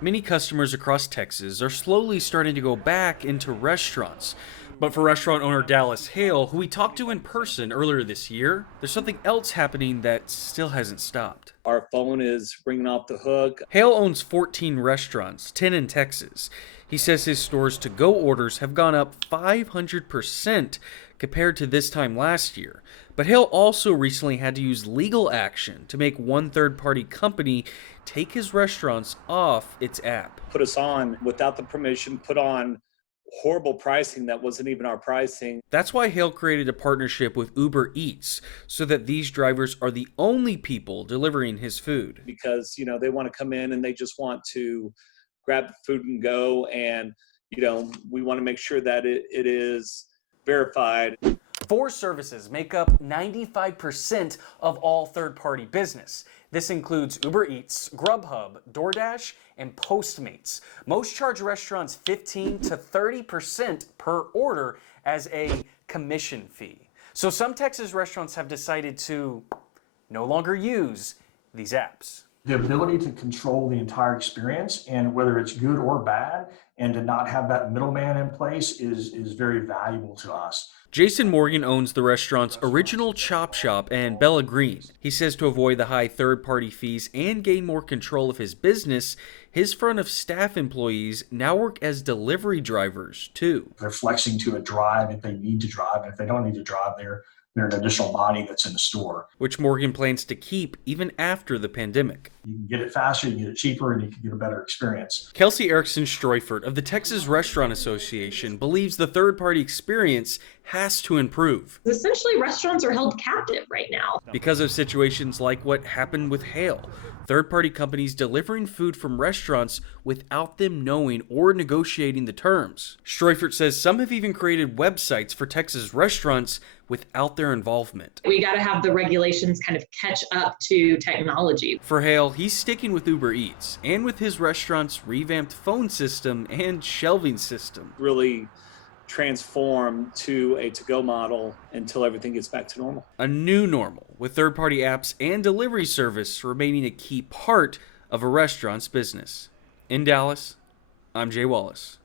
Many customers across Texas are slowly starting to go back into restaurants. But for restaurant owner Dallas Hale, who we talked to in person earlier this year, there's something else happening that still hasn't stopped. Our phone is ringing off the hook. Hale owns 14 restaurants, 10 in Texas. He says his stores to go orders have gone up 500% compared to this time last year. But Hale also recently had to use legal action to make one third party company take his restaurants off its app. Put us on without the permission, put on horrible pricing that wasn't even our pricing. That's why Hale created a partnership with Uber Eats so that these drivers are the only people delivering his food. Because, they want to come in and they just want to grab food and go. And, we want to make sure that it is verified. Four services make up 95% of all third-party business. This includes Uber Eats, Grubhub, DoorDash, and Postmates. Most charge restaurants 15 to 30% per order as a commission fee. So some Texas restaurants have decided to no longer use these apps. The ability to control the entire experience, and whether it's good or bad, and to not have that middleman in place is very valuable to us. Jason Morgan owns the restaurants Original Chop Shop and Bella Green. He says to avoid the high third-party fees and gain more control of his business, his front of staff employees now work as delivery drivers too. They're flexing to a drive if they need to drive, and if they don't need to drive, they're an additional body that's in the store. Which Morgan plans to keep even after the pandemic. You can get it faster, you can get it cheaper, and you can get a better experience. Kelsey Erickson Streufert of the Texas Restaurant Association believes the third-party experience has to improve. Essentially, restaurants are held captive right now. Because of situations like what happened with Hale. Third-party companies delivering food from restaurants without them knowing or negotiating the terms. Streufert says some have even created websites for Texas restaurants without their involvement. We got to have the regulations kind of catch up to technology. For Hale, he's sticking with Uber Eats and with his restaurant's revamped phone system and shelving system. Really transform to a to-go model until everything gets back to normal. A new normal, with third-party apps and delivery service remaining a key part of a restaurant's business. In Dallas, I'm Jay Wallace.